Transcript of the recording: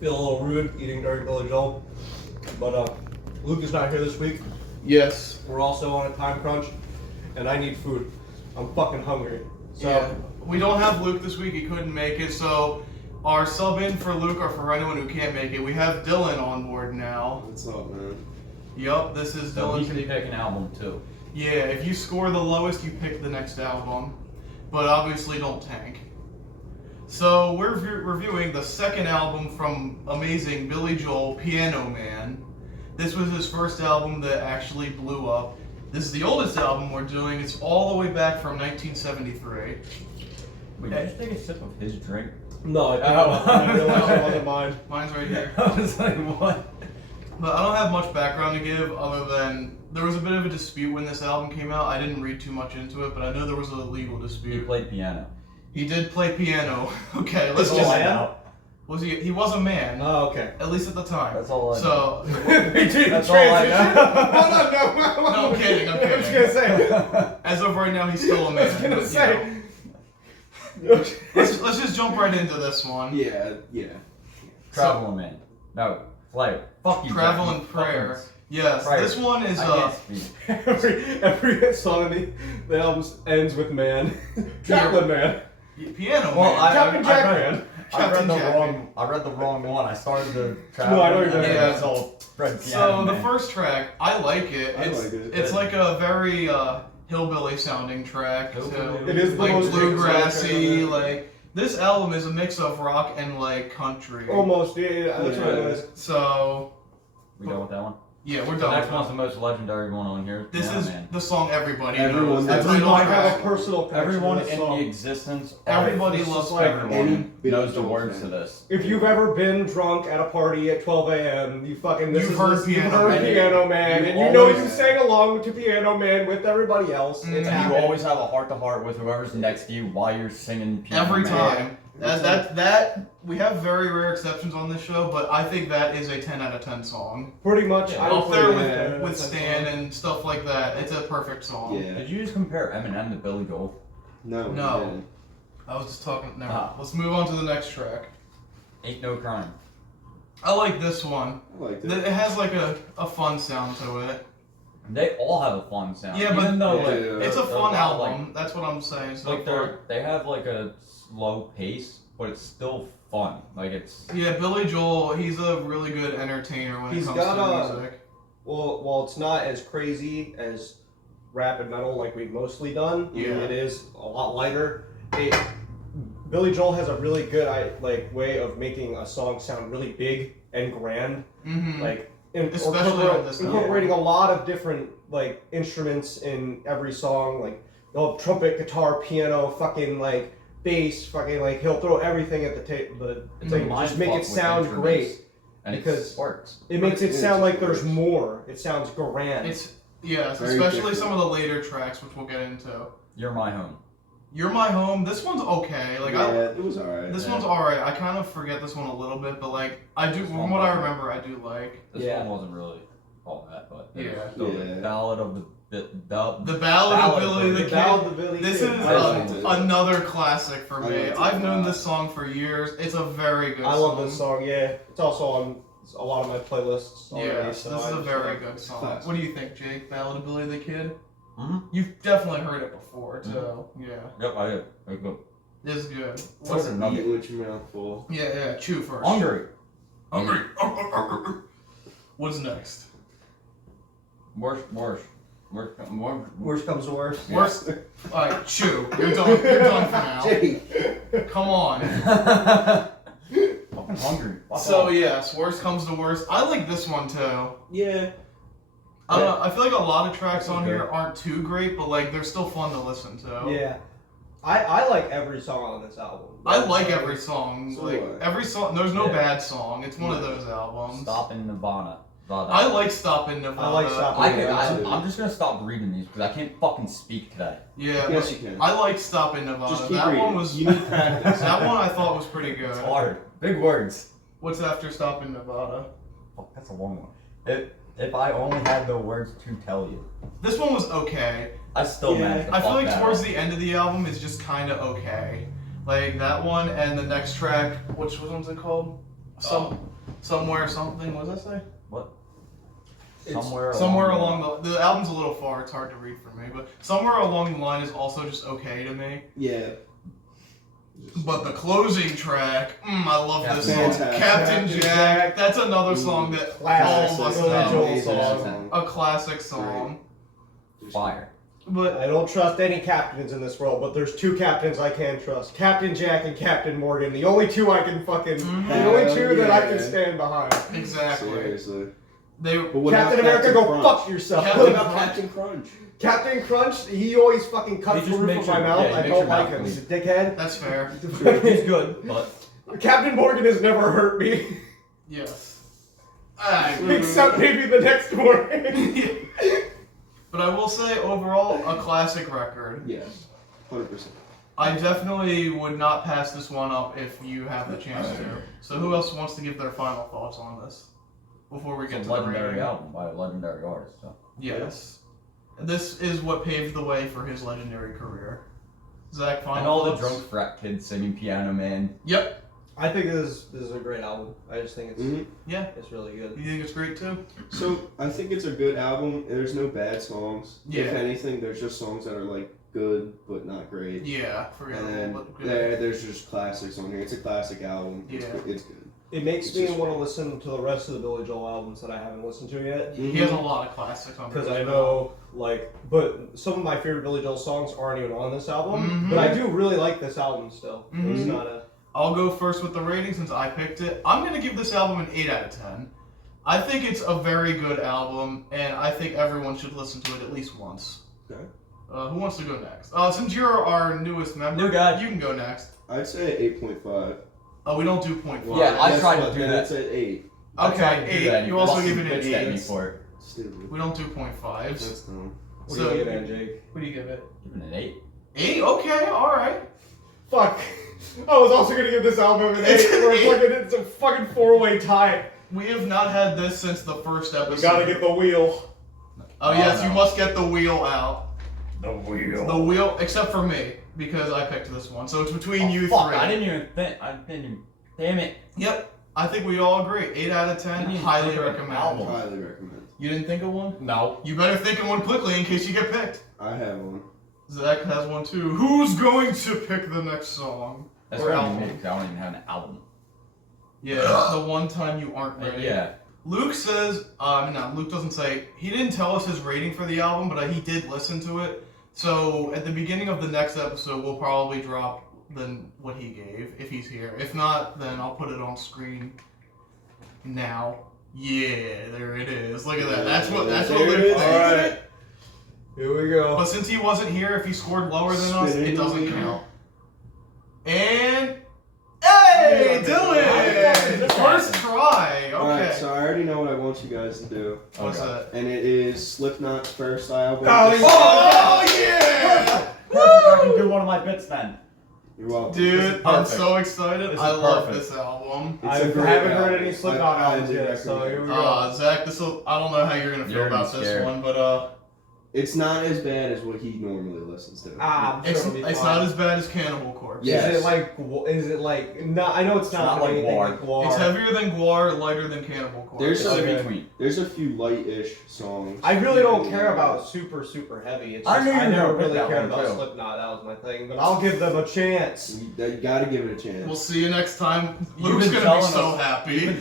feel a little rude eating during Billy Joel. But Luke is not here this week. Yes. We're also on a time crunch, and I need food. I'm fucking hungry. So Yeah. We don't have Luke this week. He couldn't make it. So our sub in for Luke, or for anyone who can't make it, we have Dylan on board now. What's up, man? Yup, this is So Dylan. he can pick an album too. Yeah, if you score the lowest, you pick the next album. But obviously don't tank. So we're reviewing the second album from amazing Billy Joel, Piano Man. This was his first album that actually blew up. This is the oldest album we're doing. It's all the way back from 1973. Wait, did you take a sip of his drink? no, I Oh. realized it wasn't mine. Mine's right here. I was like, what? But I don't have much background to give other than there was a bit of a dispute when this album came out. I didn't read too much into it, but I know there was a legal He dispute. played piano. He did play piano. Okay, let's That's all I just. know. Was he was a man, Oh, okay. at least at the time. That's all I know. So, That's all I know. no, I'm kidding, I'm I was kidding. gonna say. As of right now, he's still a man. I was gonna but, you say. know. Let's just jump right into this one. Yeah. Traveling Man. No, Flair. Fuck you. Travel Jack. and You Prayer. fucking- Yes, Prayer. this one is I can't speak. every song in the album ends with man. Chaplin man. Piano Well, Man. Captain Jack read- man. I read Captain the Jack wrong. I read the wrong one. I started the travel. No, I know you're and then right. it's all read So Piano the Man. first track, I like it. I It's like it. it's like a very hillbilly sounding track. So, Hillbilly. It is the like most bluegrassy, bluegrassy. like this album is a mix of rock and like country. Almost, yeah, that's what it Yeah. is. So We done with that one. yeah, we're The done. next with one's that. the most legendary one on here. This Piano is Man. the song everybody Everyone knows. The knows. title I have a track. personal connection Everyone to this in song. the existence. of- Everybody It's loves just like everyone. any Everyone Billy knows the Joel words fan. to this. If you've ever been drunk at a party at 12 a.m., you fucking You've heard you've Piano heard Man. Piano Man, You and you know always- you sang along to Piano Man with everybody else. It's Mhm. And you happened. always have a heart to heart with whoever's next to you while you're singing Piano Every Man. time. That we have very rare exceptions on this show, but I think that is a 10 out of 10 song. Pretty much. Yeah, I would Up put there it in with Stan and stuff like that. It's a perfect song. Yeah. Did you just compare Eminem to Billy Joel? No. No. he didn't. I was just talking. Never. Ah. Let's move on to the next track. Ain't No Crime. I like this one. I liked It it. has like a fun sound to it. They all have a fun sound. Yeah, but even though like Yeah. It's a they're fun not, album. That's what I'm saying. So Like far. they have like a slow pace, but it's still fun. Like it's Yeah, Billy Joel. He's a really good entertainer when He's it comes got to a- music. Well, it's not as crazy as rap and metal like we've mostly done. Yeah. It is a lot lighter. Billy Joel has a really good way of making a song sound really big and grand. Mm-hmm. Like Especially on this album. incorporating a lot of different like instruments in every song. Like they'll have trumpet, guitar, piano, fucking like bass, fucking like he'll throw everything at the table. it's Like, a mind just make fuck it with sound instruments, great. and because- it works. It makes it It's sound like worse. there's more. It sounds grand. It's yes, Very especially different. some of the later tracks, which we'll get into. You're My Home. You're My Home. This one's okay. Like yeah, it was alright. this Yeah. one's alright. I kind of forget this one a little bit, but like I do. This From one what I wasn't. remember, I do like. This Yeah. one wasn't really all that, but it Yeah. was still Yeah. the Ballad of the The Ballad of Billy the The Kid. Ballad of Billy This Kid. is I liked it. another classic for I me. liked it I've a known lot. this song for years. It's a very good I song. love this song. Yeah, it's also on a lot of my playlists. Already, Yeah, so this I is a just very like- good song. classic. What do you think, Jake? Ballad of Billy the Kid? Mhm. You've definitely heard it before, too. Mm-hmm. Yeah, Yep, I did. Very good. it's good. What's another? Eat with your mouth full. Yeah, chew first. Hungry. Hungry. What's next? Worse. Worst comes to worst. Worst. Alright, chew. You're done. You're done for now. Jake. Come on. Fucking hungry. Fuck So off. yes, worst comes to worst. I like this one too. Yeah. I don't know. I feel like a lot of tracks on Okay. here aren't too great, but like they're still fun to listen to. Yeah. I like every song on this album. I like every song. So Like what? every song. There's no Yeah. bad song. It's one of those albums. Stop in Nirvana. I like Stop in Nirvana. I like Stop I in can, Nirvana. I'm just gonna stop reading these because I can't fucking speak today. Yeah. Yes, but you can. I like Stop in Nirvana. Just keep That reading. one was. You need practice. That one I thought was pretty good. It's hard. Big words. What's after Stop in Nevada? Fuck, that's a long one. If I only had the words to tell you, This one was okay. I still Yeah. managed to I feel fuck like that towards up. the end of the album is just kind of okay. Like that one and the next track, which one's it called? Somewhere something. What does that say? Somewhere along the album's a little far. It's hard to read for me, but somewhere along the line is also just okay to me. Yeah. But the closing track, I love this Captain song. Jack. Captain Captain Jack. Jack. That's another song that all Classic. of us Billy know. Joel Amazing song. A classic song. Fire. But I don't trust any captains in this world, but there's two captains I can trust: Captain Jack and Captain Morgan. The only two I can fucking, the only two that I can stand behind. exactly. Seriously. They But what Captain about America, Captain go Crunch? fuck yourself. Captain What about Crunch? Captain Crunch? Captain Crunch, he always fucking cuts He the just roof makes of my your- mouth. yeah, he I makes don't your like mouth him. bleed. He's a dickhead. that's fair. He's good, but Captain Morgan has never hurt me, Yes. except maybe the next morning. But I will say overall a classic record. Yes. 100%. I definitely would not pass this one up if you have the chance to. So who else wants to give their final thoughts on this before we it's get a to the legendary rating? album by a legendary artist. So. Yes. This is what paved the way for his legendary career. Zach, final And all the thoughts? drunk frat kids singing Piano Man. Yep. I think this is a great album. I just think Yeah. it's really good. You think it's great too? So I think it's a good album. There's no bad songs. Yeah. If anything, there's just songs that are like good but not great. Yeah. Forget And it. then But good. there's just classics on here. It's a classic album. It's Yeah. good. It's good. It makes It's me just want to listen to the rest of the Billy Joel albums that I haven't listened to yet. He has a lot of classics on Because there. I know, like, but some of my favorite Billy Joel songs aren't even on this album. Mhm. But I do really like this album still. It's Mhm. not a. I'll go first with the rating since I picked it. I'm going to give this album an 8 out of 10. I think it's a very good album, and I think everyone should listen to it at least once. Okay. Who wants to go next? Since you're our newest member, New guy. you can go next. I'd say 8.5. We don't do point five. Yeah, I That's tried to what- do then that. It's at 8. I tried Okay, to do that, 8. and You also Boston give it an bitched at me 8. for it. Stupid. We don't do point fives. That's dumb. What So- do you give it, Jake? What do you give it? Give it an 8. 8? Okay, alright. Fuck. I was also gonna give this album an 8. It's an We're 8. fucking, it's a fucking 4-way tie. We have not had this since the first episode. We gotta get the wheel. Oh, yes, no. you must get the wheel out. The wheel. The wheel, except for me, because I picked this one. So it's between you Fuck, three. I didn't even think. I didn't even. Damn it. Yep, I think we all agree. 8 out of 10, Didn't even highly think of an recommend. album. Highly recommend. You didn't think of one? No. You better think of one quickly in case you get picked. I have one. Zach has one too. Who's going to pick the next song? That's Or what I album? mean, because I don't even have an album. Yeah, the one time you aren't ready. Yeah. Luke says, no, Luke doesn't say, he didn't tell us his rating for the album, but he did listen to it. So at the beginning of the next episode, we'll probably drop what he gave, if he's here. If not, then I'll put it on screen now. Yeah, there it is. Look at that. That's what There Luke it is. thinks. Alright. Here we go. But since he wasn't here, if he scored lower than us, Spinning it doesn't wheel. count. And hey, Dylan! First try. Alright, Okay. so I already know what I want you guys to do. What's Okay. that? And it is Slipknot's first album. Oh, yeah. Oh yeah! Perfect. I can do one of my bits then. You're welcome. Dude, This is I'm perfect. so excited. This I is love perfect. this album. It's I a great haven't heard album. any Slipknot I albums highly yet, so recommend here it. we go. Zach, I don't know how you're gonna feel You're about scared. this one, but It's not as bad as what he normally listens to. I'm sure it's it'll be it's fine. not as bad as Cannibal Corpse. Yeah. Is it like? No, I know it's not, not like anything Guar. like Guar. It's heavier than Guar, lighter than Cannibal Corpse. There's It's some- in Okay. between. There's a few light-ish songs. I really don't care about super heavy. It's I just, knew you I were never gonna pick really that cared one, about too. Slipknot. That was my thing, but I'll give them a chance. You gotta give it a chance. We'll see you next time. You've Luke's been gonna be telling so us- happy. you've been